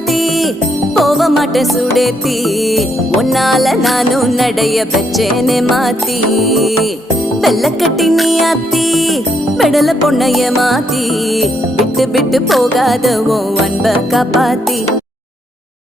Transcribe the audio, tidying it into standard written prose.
மாத்தி போக மாட்டேன் சுடேத்தி உன்னால நானும் நடைய பெச்சேனே மாத்தி வெள்ளக்கட்டி நீ ஆத்தி பெடல பொண்ணைய மாத்தி விட்டு விட்டு போகாத உன் அன்ப காப்பாத்தி